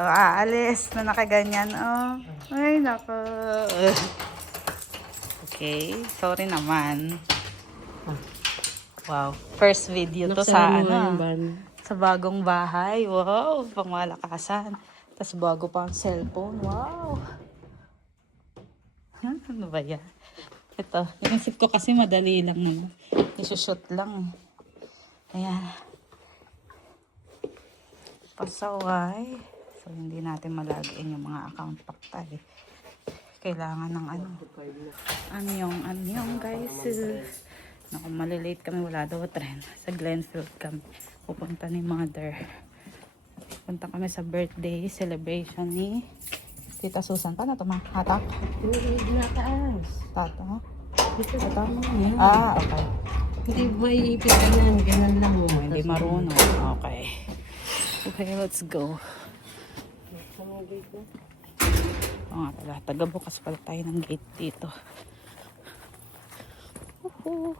Aalis na nakaganyan. Oh. Ay, nako. Okay, sorry naman. Wow, first video to sa sa bagong bahay. Wow, pangmalakasan. Tapos bago pa ang cellphone. Wow. Ano ba yan? Ito, inisip ko kasi madali lang naman. Isushoot lang. Ayan. Pasaway. So, hindi natin malagyan yung mga account paktay. Kailangan ng ano. Anyong guys. Naku, malilate kami. Wala daw trend. Sa Glenfield kami. Pupunta ni mother. Punta kami sa birthday celebration ni Tita Susan. Paano ito ma? Hatak? Nataas. Tato? Ito. Ah, okay. Hindi may ipit ganyan. Ganyan lang mo. Hindi marunong. Okay. Okay, let's go. Oo nga pala. Taga-bukas pala tayo ng gate dito. Woohoo!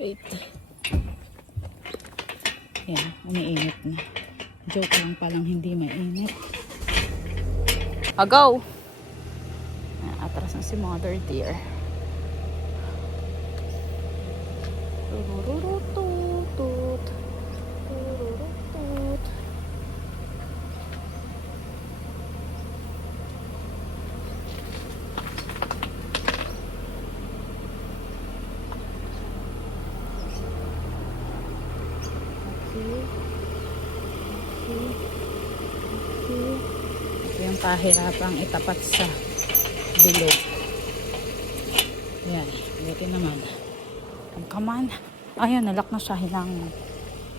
Wait. Yan, umiinit na. Joke lang palang hindi mainit. Go! Atras na si mother dear. Tururututut. Tururutut. Ito yung kahirapang itapat sa bilog. Ayan, ulitin naman. Come on. Ayan, nalock na siya. Hilangan.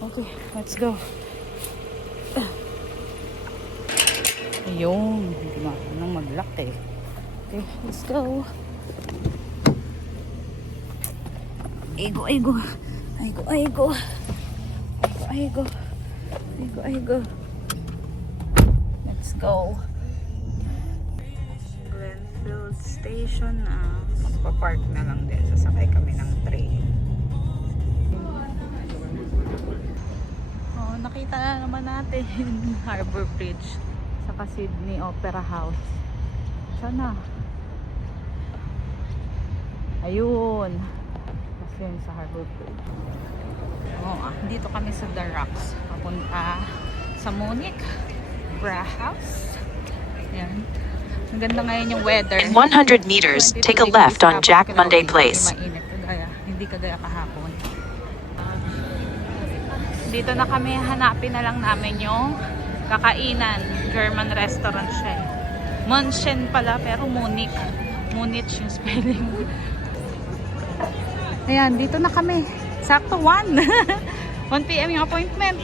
Okay, let's go. Ayun. Hindi marunong mag-lock eh. Okay, let's go. Ego. Ego. Let's go. Glenfield Station na. Magpa-park na lang din. Sasakay kami ng train. Oh, nakita na naman natin Harbor Bridge saka Sydney Opera House. Sana. Ayun. Kasi yun sa Harbor Bridge. Oh, dito kami sa The Rocks. Papunta sa Munich. Bra House. Yan. Ang ganda ngayon yung weather. In 100 meters, take a left on Jack Monday Place. Hindi kagaya kahapon. Dito na kami, hanapin na lang namin yung kakainan. German restaurant siya. München pala, pero Munich. Munich yung spelling. Ayan, dito na kami. Sakto 1. 1 PM yung appointment.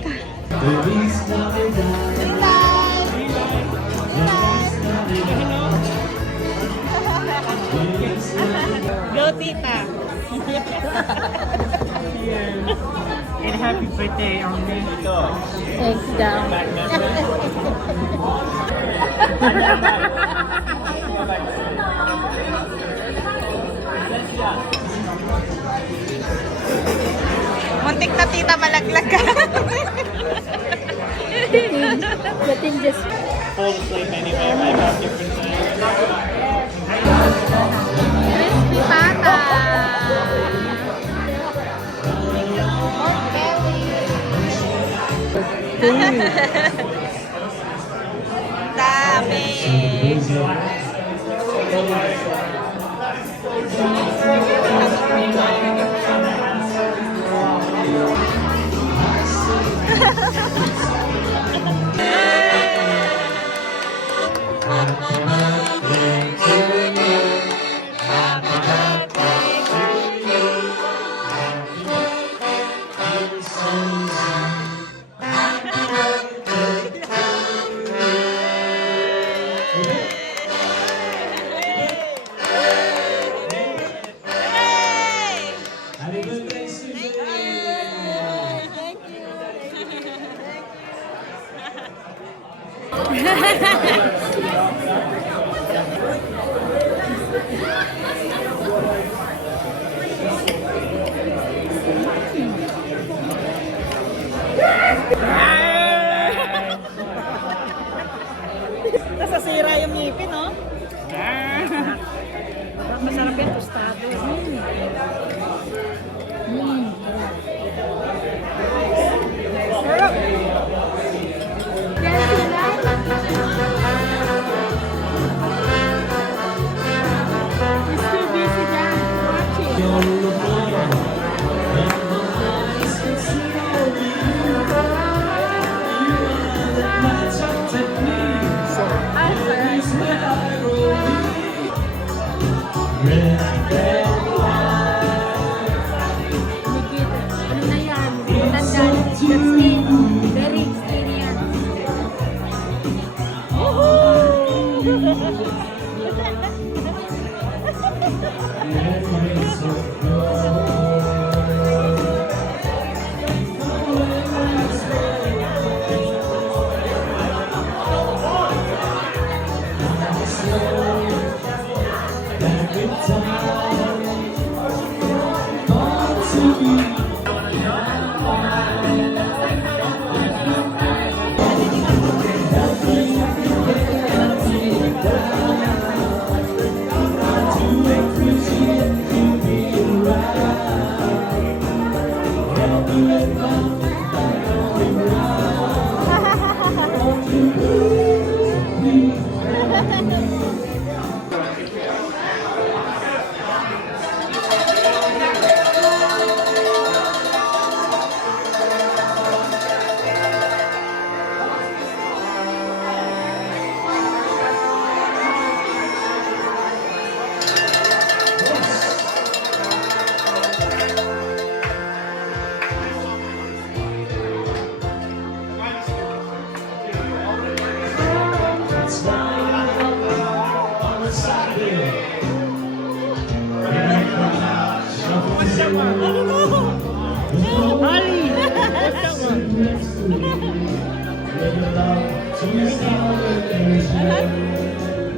Go, tita. And happy birthday on me. Thanks, down. Muntik na tita, malaglag ka. Latin just... Fall asleep anyway, I have different times. Crispy pata. Dami. Nasasira yung ngipin, no? Masarap yung tostado. Ano na yan? Tandaan. Very experience.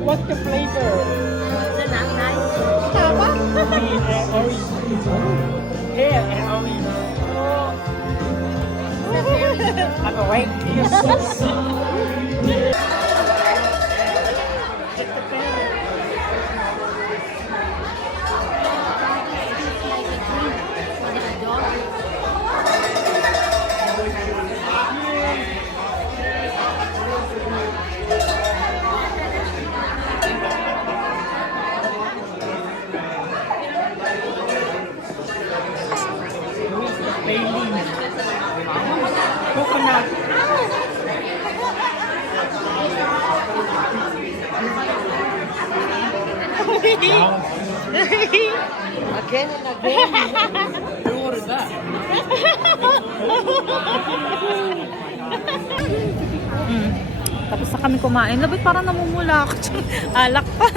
What's the flavor? Green and orange. Pear and orange. I'm awake. Coconut. Again and again. What is that? Tapos na kami kumain. Labit parang namumula ako. Alak pa.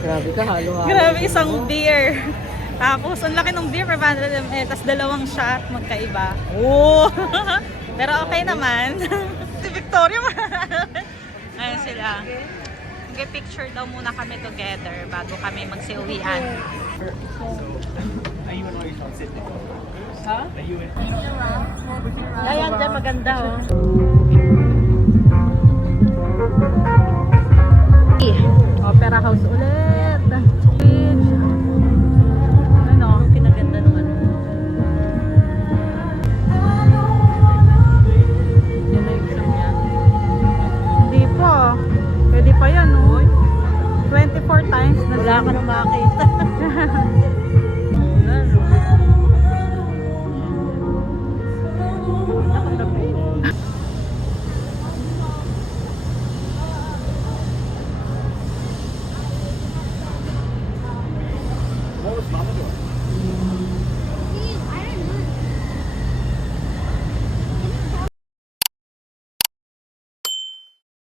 Grabe ka, halo-halo. Grabe, isang beer. Tapos, ang laki ng beer, 500 ml. Tapos dalawang shot, magkaiba. Oh! Pero okay naman. Si Victoria, ayun sila. Mag-picture daw muna kami together bago kami magsiuwian. Are you an orange on sit? Ha? Are you an Ayan, dyan maganda oh.